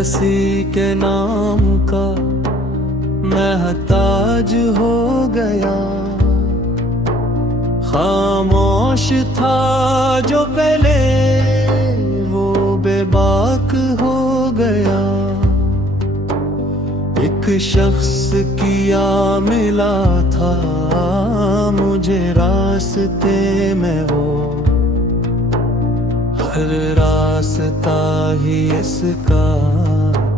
हंसी के नाम का महताज हो गया। खामोश था जो पहले वो बेबाक हो गया। एक शख्स किया मिला था मुझे रास्ते में वो, हर रास्ता ही इसका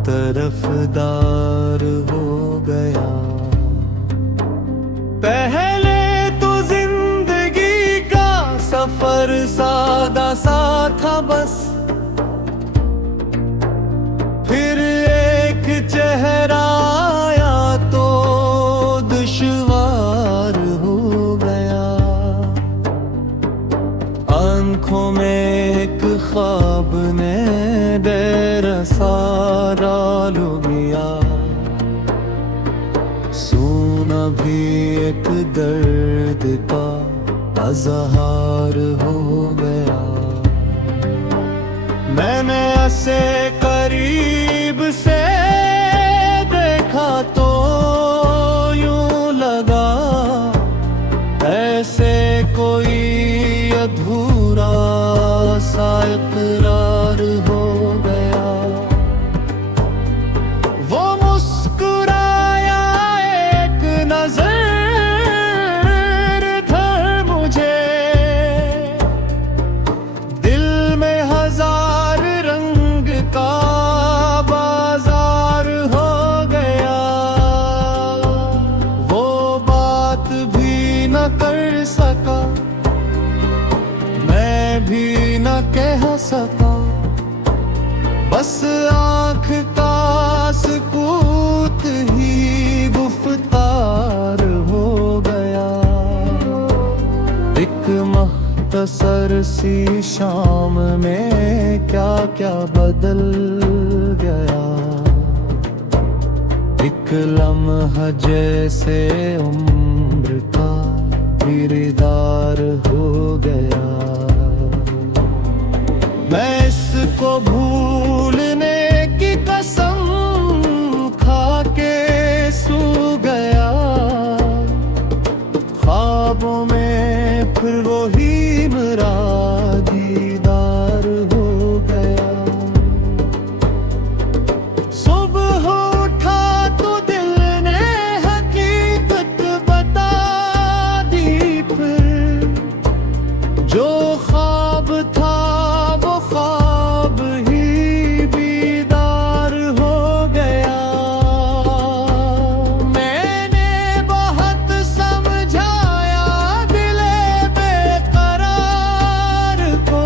तरफदार हो गया। पहले तो जिंदगी का सफर सादा सा था बस, फिर एक चेहरा आया तो दुश्वार हो गया। आंखों में एक ख्वाब ने डेरा सारा लो गया। सोना भी एक दर्द का अज़हार हो गया। मैंने ऐसे करीब से देखा तो यूं लगा ऐसे कोई अधूरा सा इकरार हो गया। वो मुस्कुराया एक नजर धर मुझे, दिल में हजार रंग का बाजार हो गया। वो बात भी न कर सका, मैं भी न कह सका, बस आँख का सुकूत ही गुफ्तार हो गया। एक मुख्तसर सी शाम में क्या क्या बदल गया। एक लम्हा जैसे उम्र का किरदार हो गया। मैं इसको भूलने की कसम खा के सो गया। ख्वाबों में फिर वही मेरा दीदार हो गया। सुबह उठा तो दिल ने हकीकत बता दी, फिर जो ख्वाब था वो ख्वाब ही बीदार हो गया। मैंने बहुत समझाया दिले बेकरार को,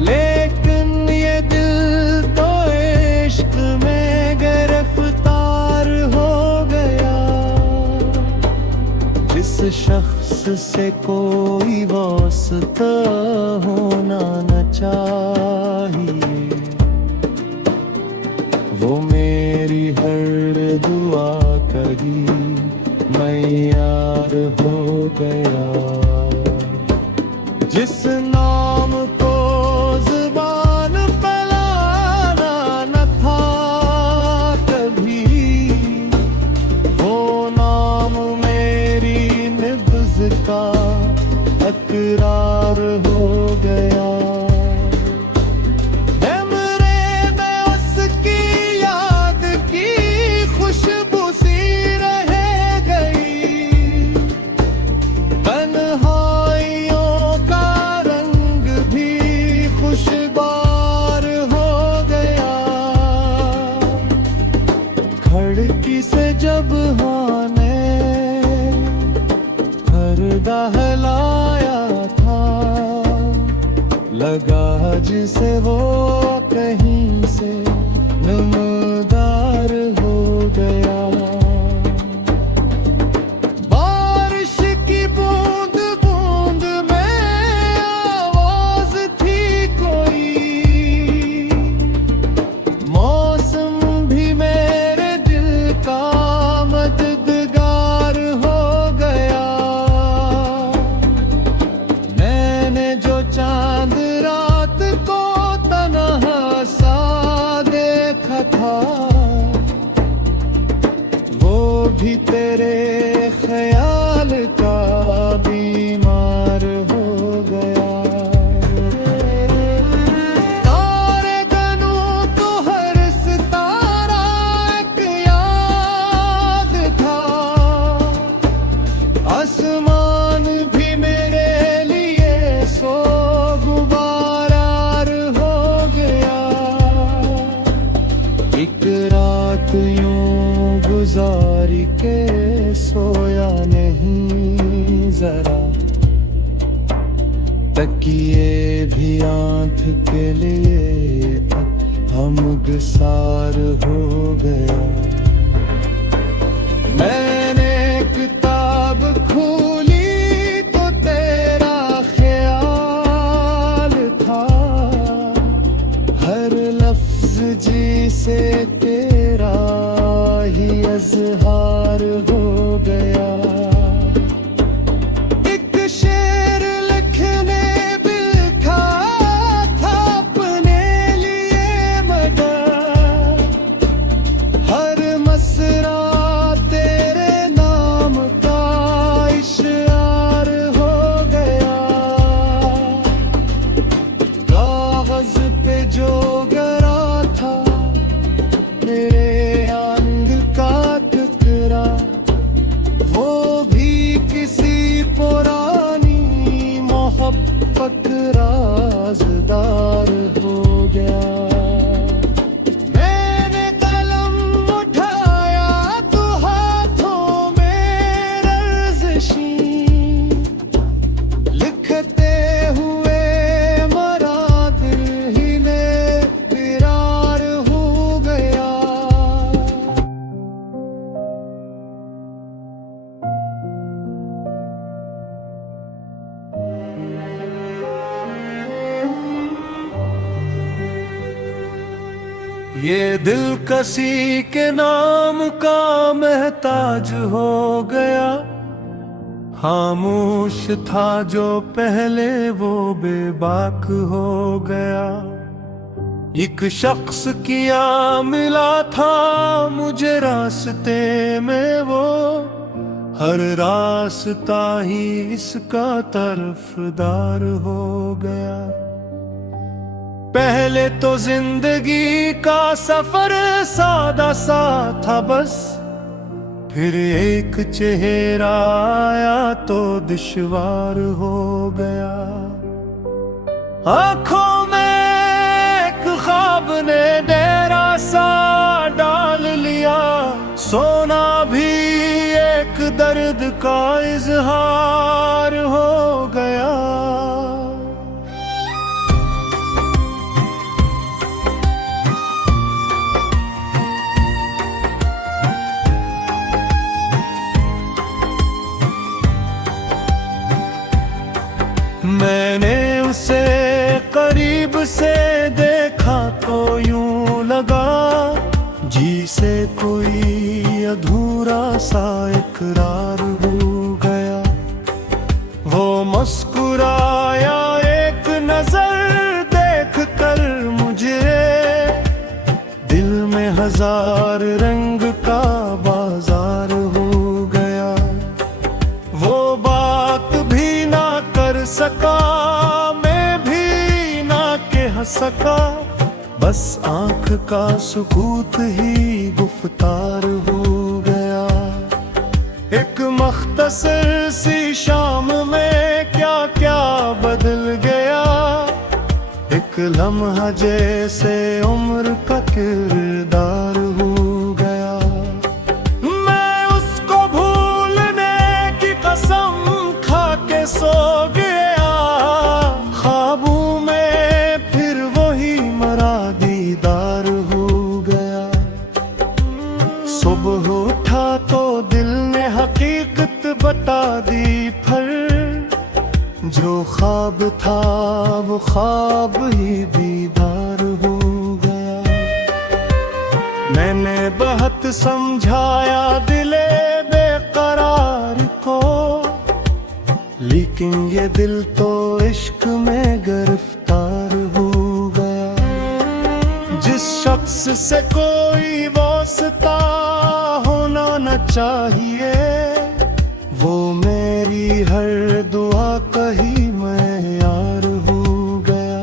लेकिन ये दिल तो इश्क में गिरफ्तार हो गया। जिस शख्स से कोई वास्ता होना न चाहिए, वो मेरी हर दुआ करी मैयार हो गया। जिस नाम को जुबान पे लाना न था कभी, वो नाम मेरी निब्ज़ का इकरार हो गया। मेमोरी में उसकी याद की खुशबू सी रह गई। तन्हाइयों का रंग भी खुशबार हो गया। खिड़की से जब आने पर्दा हिलाया था, लगा जिसे वो कहीं से नमदार हो गया। बारिश की बूंद बूंद में आवाज थी कोई, मौसम भी मेरे दिल का मददगार हो गया। मैंने जो चांद रात को तन्हा सा भी तेरे ख्याल का बीमार हो गया। तारे गनों तो हर सितारा एक याद था, आसमान भी मेरे लिए सो गुबारार हो गया। एक रात यूं गुजारी के सोया नहीं जरा, तकिए भी आंख के लिए हम गुसार हो गया। मैंने किताब खोली तो तेरा ख्याल था, हर लफ्ज जी से तेरा ही अज़हार हो गया। एक शेर लिखने बिल्खा था अपने लिए मगर, हर मसरा तेरे नाम का इशार हो गया। कागज पे जो गरा था मेरे अंग का टुकड़ा, वो भी किसी पुरानी मोहब्बत राज़दार हो गया। मैंने कलम उठाया तो हाथों में लर्ज़िशी, लिखते हुए मरा दिल ही में फ़िरार हो गया। ये दिल किसी के नाम का महताज हो गया, खामोश था जो पहले वो बेबाक हो गया। एक शख्स किया मिला था मुझे रास्ते में, वो हर रास्ता ही इसका तरफदार हो गया। पहले तो जिंदगी का सफर सादा सा था बस, फिर एक चेहरा आया तो दुश्वार हो गया। आंखों में एक ख्वाब ने डेरा सा डाल लिया, सोना भी एक दर्द का इजहार हो गया। मैंने उसे करीब से देखा तो यूं लगा जी से कोई अधूरा सा इकरार हो गया। वो मुस्कुराया एक नजर देख कर मुझे, दिल में हजार रंग का बाजार हो गया। वो बात भी ना कर सका, मैं भी ना कह सका, बस आंख का सुकूत ही गुफ्तार हो गया। एक मख्तसर सी शाम में क्या क्या बदल गया, एक लम्हा जैसे उम्र का किरदार हो गया। मैं उसको भूलने की कसम खा के सो गया, ख्वाबों में फिर वही मरा दीदार हो गया। सुबह उठा तो दिल ने हकीकत बता दी, फिर जो ख्वाब था वो ख्वाब ही दीदार हो गया। मैंने बहुत समझाया दिले बेकरार को, लेकिन ये दिल तो इश्क में गिरफ्तार हो गया। जिस शख्स से कोई वास्ता होना न चाहिए। वो मेरी हर दुआ कही मैं यार हो गया।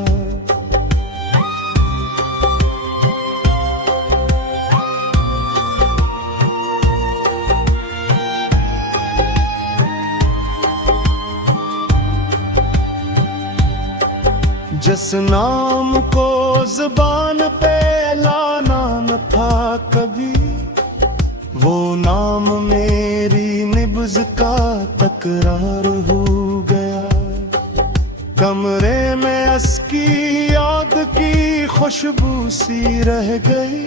जिस नाम को ज़ुबान पे लाना न था कभी, वो नाम मेरी निब्ज़ का तकरार हो गया। कमरे में अस्की याद की खुशबू सी रह गई,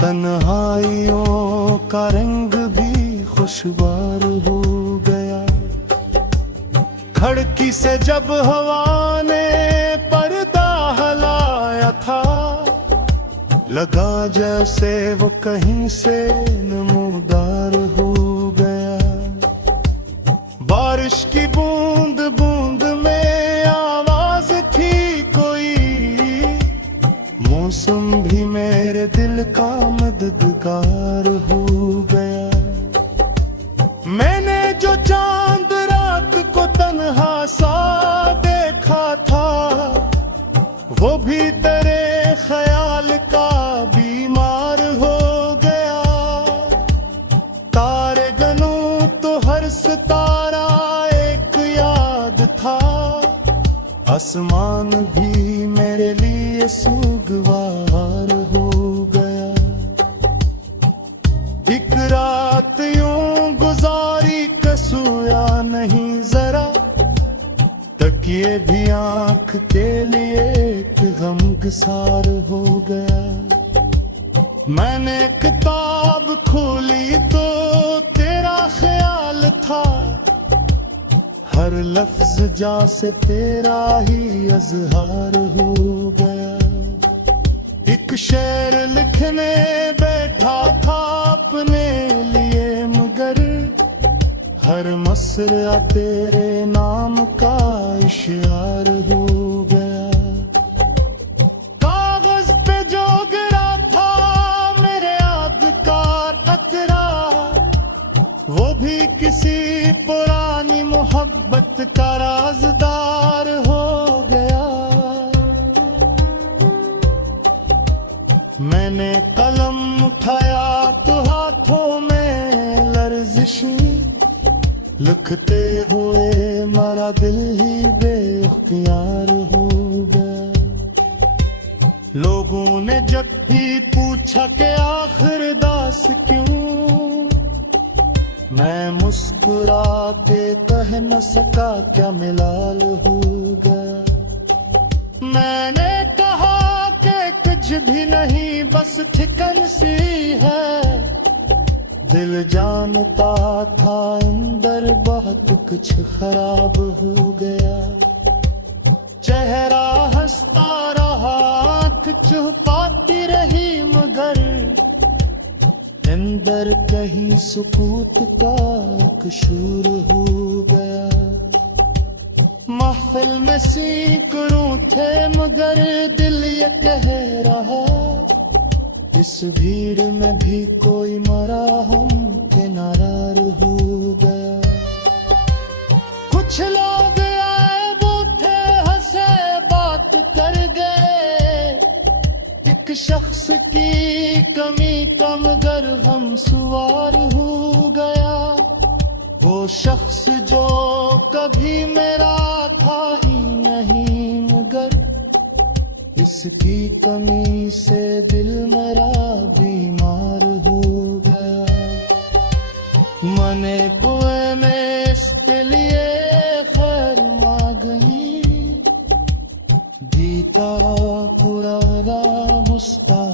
तन्हाइयों का रंग भी खुशबार हो गया। खिड़की से जब हवा ने पर्दा हलाया था, लगा जैसे वो कहीं से नमूदार हो गया। बारिश की बूंद बूंद में आवाज थी कोई, मौसम भी मेरे दिल का मददगार हो गया। मैंने जो चांद रात को तन्हा सा देखा था, वो भी तेरे ख्याल का बीमार हो गया। तारे गनूं तो हर सितारा एक याद था, आसमान भी मेरे लिए सुगवार हो गया। एक रात यूं गुजारी के सोया नहीं जरा, तकिए भी आंख के लिए एक गमगसार हो गया। मैंने किताब खोली तो तेरा ख्याल था, हर लफ्ज जा से तेरा ही अजहार हो गया। एक शेर लिखने बैठा था अपने लिए, मगर हर मसरा तेरे नाम का इशार हो गया। कागज पे जो गिरा था मेरे यादगार कतरा, वो भी किसी पुरानी मोहब्बत का राज़दार हो गया। मैंने कलम उठाया तो हाथों में लर्जिश, लिखते हुए मेरा दिल ही बेख्तियार हो गया। लोगों ने जब भी पूछा कि आखिर दास क्यों, मैं मुस्कुरा के कह न सका क्या मिलाल हो गया। मैंने कहा कि कुछ भी नहीं बस ठिकन सी है, दिल जानता था अंदर बहुत कुछ खराब हो गया। चेहरा हंसता रहा आँख छुपाती रही, मगर अंदर कहीं सुकूत का एक शूर हो गया। महफिल में सैकड़ों थे मगर दिल ये कह रहा, इस भीड़ में भी कोई मरा हम किनारार हो गया। कुछ लोग आए बूथे हंसे बात कर गए, एक शख्स की कमी का मगर हम सुवार हो गया। वो शख्स जो कभी मेरा था ही नहीं, मगर इसकी कमी से दिल मेरा बीमार हो गया। मने कुएं में इसके लिए खैर मांग ली, जीता पुराना मुस्तान।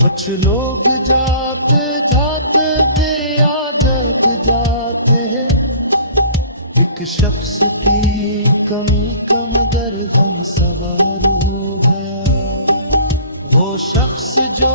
कुछ लोग जाते जाते बेया जग जाते हैं, एक शख्स की कमी का मगर हम सवार हो गया। वो शख्स जो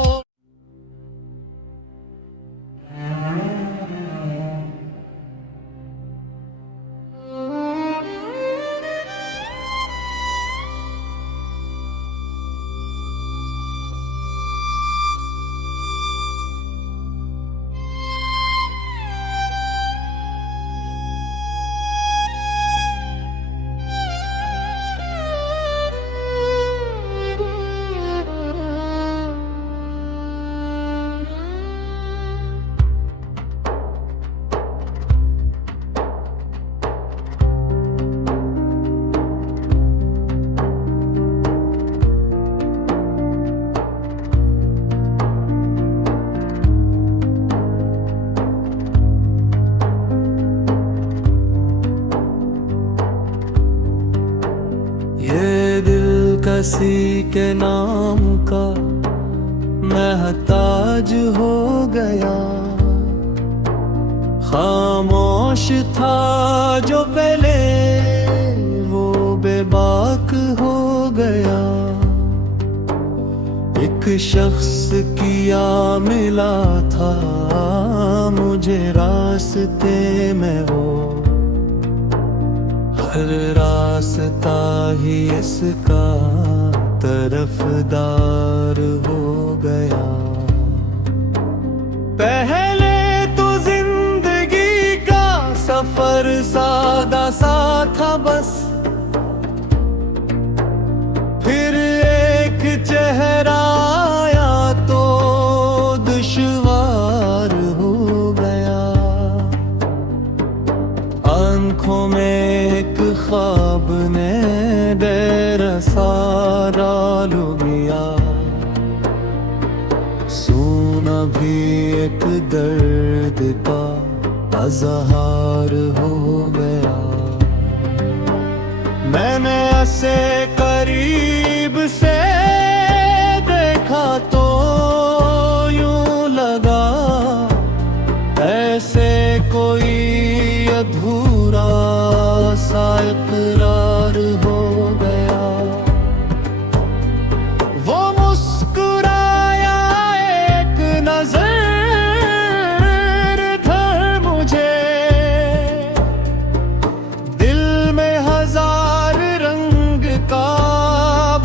हंसी के नाम का महताज हो गया। खामोश था जो पहले वो बेबाक हो गया। एक शख्स किया मिला था मुझे रास्ते में वो, हर रास्ता ही इसका तरफदार हो गया। पहले तो जिंदगी का सफर सादा सा था बस, फिर एक चेहरा आया तो दुश्वार हो गया। आंखों में एक ख्वाब ने डेरा सारा लो गया। सोना भी एक दर्द का अज़हार हो गया। मैंने ऐसे करीब से देखा तो यूं लगा ऐसे कोई अधूरा सा इकरार हो गया। वो मुस्कुराया एक नजर धर मुझे, दिल में हजार रंग का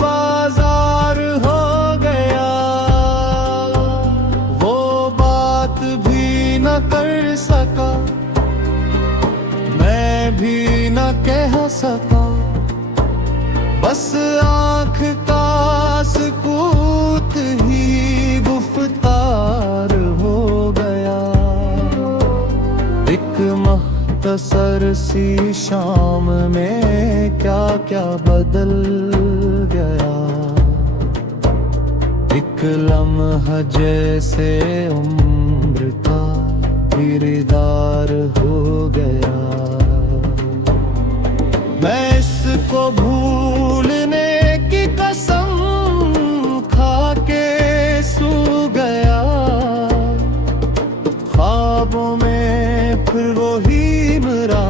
बाजार हो गया। वो बात भी न कर सका, मैं भी न कह सका, बस आँख का सुकूत ही गुफ्तार हो गया। एक मुख्तसर सी शाम में क्या क्या बदल गया। एक लम्हा जैसे उम्र का किरदार हो गया। मैं इसको भूलने की कसम खा के सो गया। ख्वाबों में फिर वही मेरा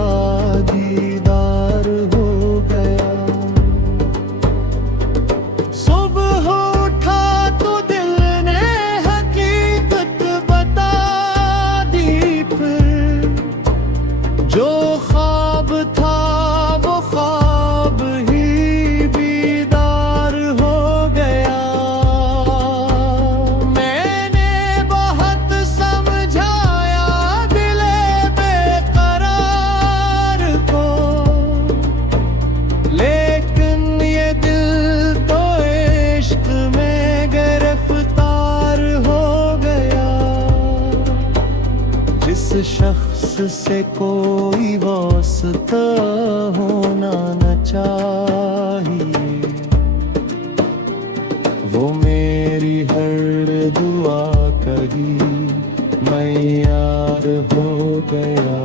दीदार हो गया। सुबह उठा तो दिल ने हकीकत बता दी, फिर जो ख्वाब था वो ख्वाब ही बीदार हो गया। मैंने बहुत समझाया दिले बेकरार को, लेकिन ये दिल तो इश्क में गिरफ्तार हो गया। जिस शख्स से कोई वास्ता होना न चाहिए, वो मेरी हर दुआ कही मैं यार हो गया।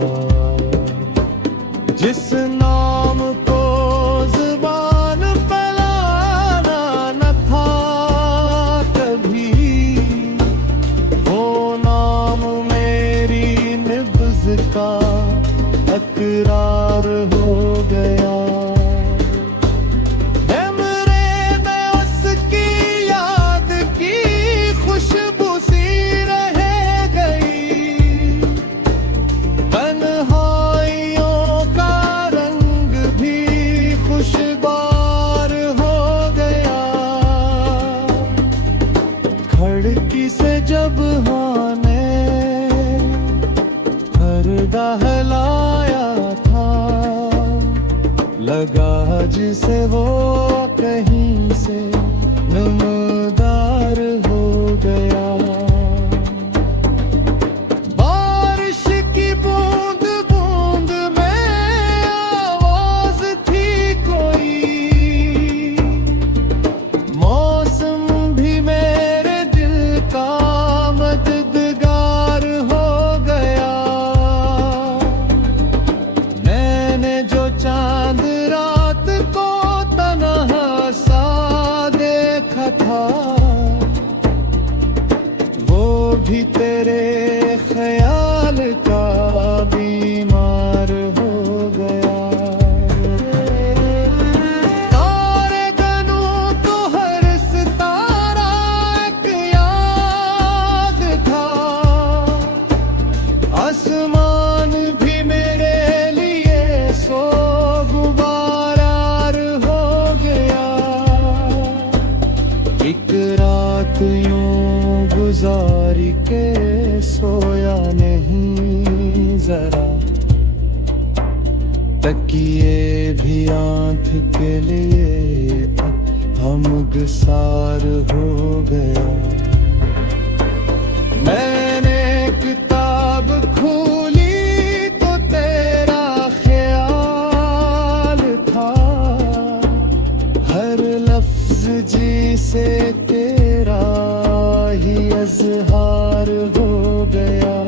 जिस नाम को जुबान पे लाना न था कभी, वो नाम मेरी निब्ज़ का इकरार हो गया। मेमोरी में उसकी याद की खुशबू सी रह गई। तन्हाइयों का रंग भी खुशबार हो गया। खिड़की से जब आने पर्दा हिलाया था, लगा जिसे वो कहीं से नमदार हो गया। बारिश की बूंद बूंद में आवाज थी कोई, मौसम भी मेरे दिल का मददगार हो गया। मैंने जो चांद रात को तन्हा सा जरा, तकिए भी आंख के लिए हम गुसार हो गया। मैंने किताब खोली तो तेरा ख्याल था, हर लफ्ज जी से तेरा ही अज़हार हो गया।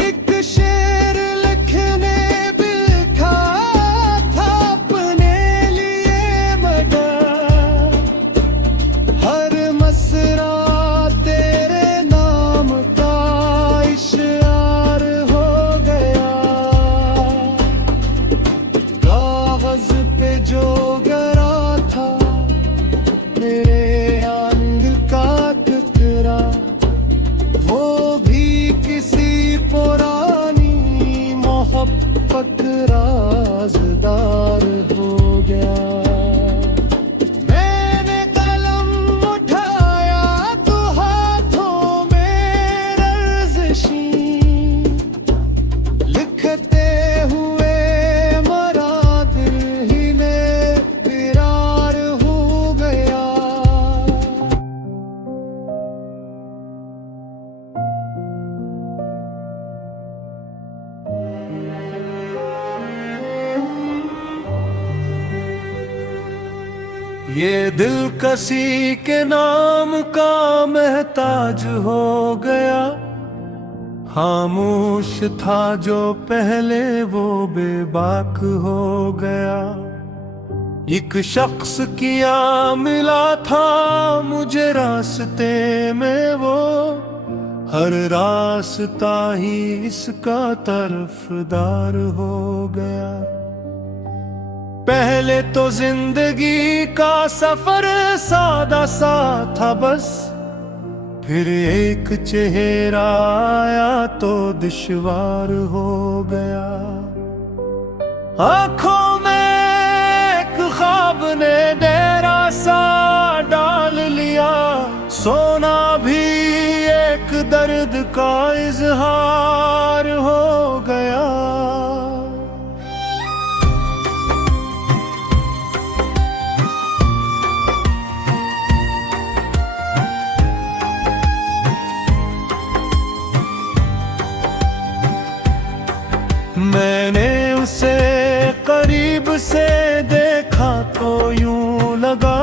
एक शेर लिखने बिल्खा था अपने लिए, मगर हर मसरा तेरे नाम का इशार हो गया। कागज पे जो गरा था मेरे अंग का टुकड़ा, वो भी किसी पुरानी मोहब्बत राज़दार हो गया। मैंने कलम उठाया तो हाथों में लर्ज़िशी, लिखते हुए मरा दिल ही में फ़िरार हो गया। ये दिल किसी के नाम का महताज हो गया। खामोश था जो पहले वो बेबाक हो गया। एक शख्स किया मिला था मुझे रास्ते में, वो हर रास्ता ही इसका तरफदार हो गया। पहले तो जिंदगी का सफर सादा सा था बस, फिर एक चेहरा आया तो दुश्वार हो गया। आंखों में एक ख्वाब ने डेरा सा डाल लिया, सोना भी एक दर्द का इजहार हो गया। मैंने उसे करीब से देखा तो यूं लगा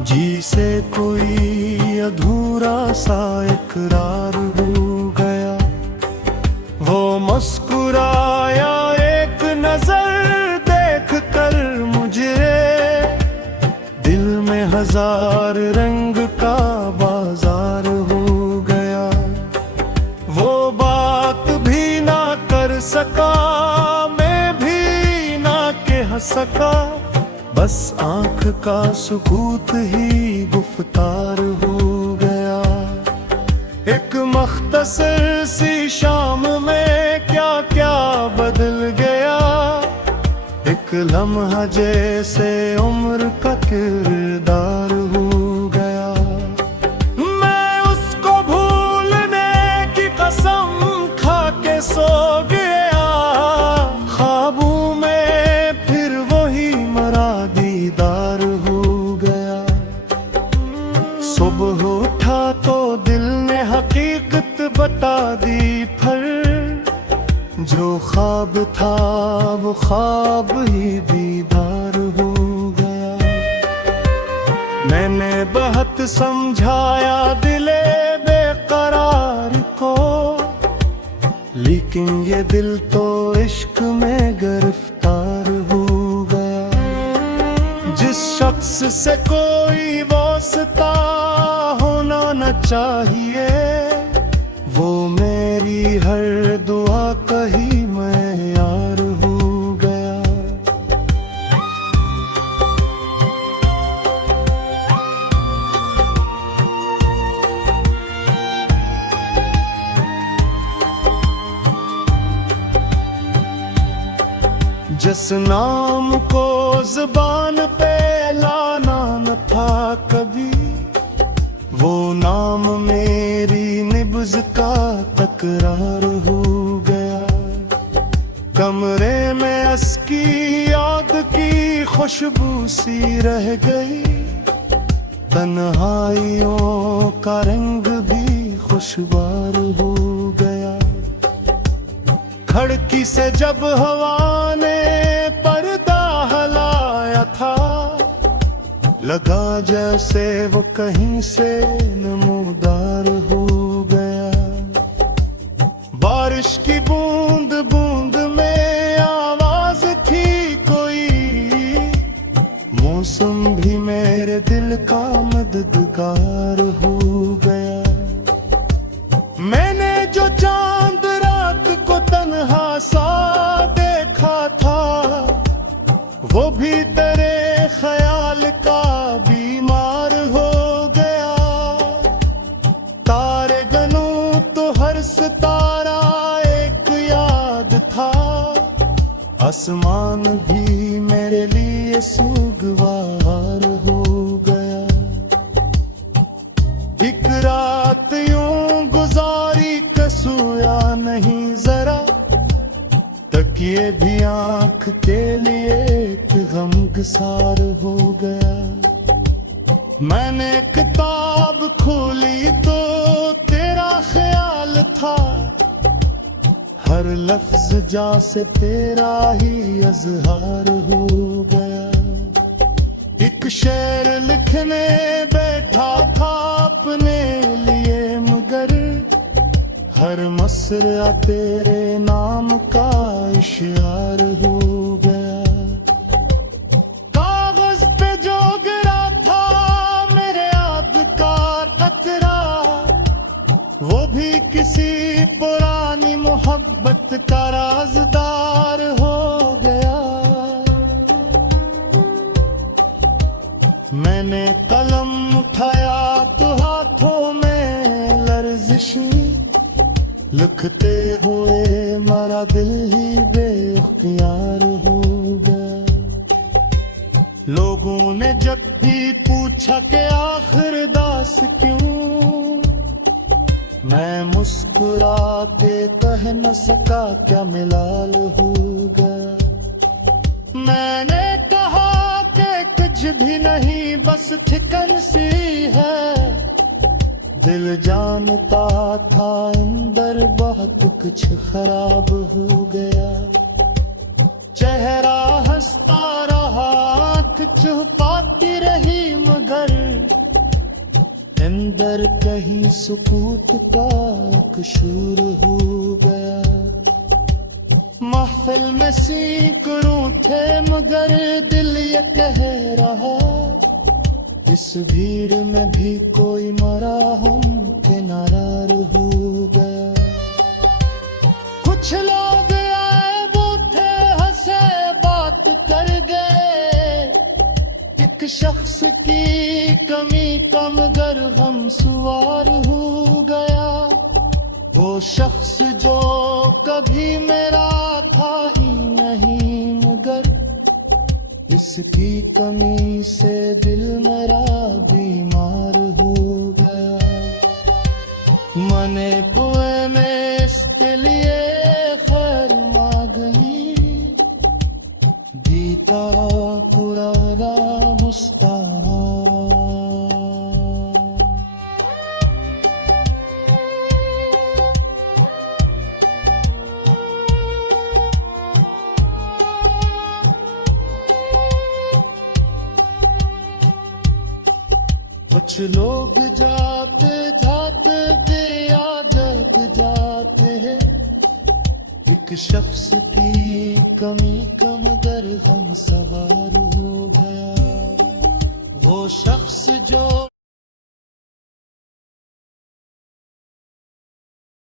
जी से कोई अधूरा सा इकरार हो गया। वो मुस्कुराया एक नजर देख कर मुझे, दिल में हजार रंग का बाजार हो गया। वो बात भी ना कर सका, मैं भी ना कह सका, बस आंख का सुकूत ही गुफ्तार हो गया। एक मख्तसर सी शाम में क्या क्या बदल गया, एक लम्हा जैसे उम्र का किरदार हो गया। मैं उसको भूलने की कसम खा के सो गया, ख्वाबों में फिर वही मरा दीदार हो गया। सुबह उठा तो दिल ने हकीकत बता दी, फिर जो ख्वाब था वो ख्वाब ही दीदार हो गया। मैंने बहुत समझाया दिले बेकरार को, लेकिन ये दिल तो इश्क में गिरफ्तार हो गया। जिस शख्स से कोई वास्ता होना न चाहिए, वो मेरी हर दुआ का ही मयार हो गया। जिस नाम को ज़ुबान पे लाना न था कभी, वो नाम मेरी निब्ज़ का तक इकरार हो गया। कमरे में अस्की याद की खुशबू सी रह गई, तन्हाइयों का रंग भी खुशबार हो गया। खिड़की से जब हवा ने पर्दा हिलाया था, लगा जैसे वो कहीं से नमूदार हो गया। बारिश की बूंद बूंद में आवाज थी कोई, मौसम भी मेरे दिल का मददगार हो गया। मैंने जो चांद रात को तन्हा सा देखा था, वो भी तेरे ख्याल का बीमार हो गया। तारे गनूं तो हर सितारा एक याद था, आसमान भी मेरे लिए सुगवार हो गया। एक रात यूं गुजारी कसुया नहीं जरा, तकिए भी आंख के लिए एक गमगसार हो गया। मैंने किताब खोली तो तेरा ख्याल था, हर लफ्ज जा से तेरा ही अजहार हो गया। एक शेर लिखने बैठा था अपने लिए, मगर हर मसरा तेरे नाम का इशार हो गया। कागज पे जो गिरा था मेरे याद का कतरा, वो भी किसी पुरानी मोहब्बत का राज़दार हो गया। मैंने कलम उठाया तो हाथों में लर्जिश, लिखते हुए मेरा दिल ही बेख्तियार हो गया। लोगों ने जब भी पूछा कि आखिर दास क्यों, मैं मुस्कुराते कह न सका क्या मिलाल हो गया। मैंने कहा कि कुछ भी नहीं बस ठिकन सी है, दिल जानता था अंदर बहुत कुछ खराब हो गया। चेहरा हंसता रहा आँख छुपाती रही, मगर अंदर कहीं सुकूत का कसूर हो गया। महफिल में सैकड़ों थे मगर दिल ये कह रहा, इस भीड़ में भी कोई मरा हम थे नारार हो गया। कुछ लोग आए वो थे हंसे बात कर गए, एक शख्स की कमी कम गर हम सुवार हो गया। वो शख्स जो कभी मेरा था ही नहीं, मगर इसकी कमी से दिल मेरा बीमार हो गया। मने कुएं में इसके लिए खैर मांग ली, जीता पुराना मुस्तान। कुछ लोग जाते जाते बेया जग जाते हैं, एक शख्स की कमी का मगर हम सवार हो गया। वो शख्स जो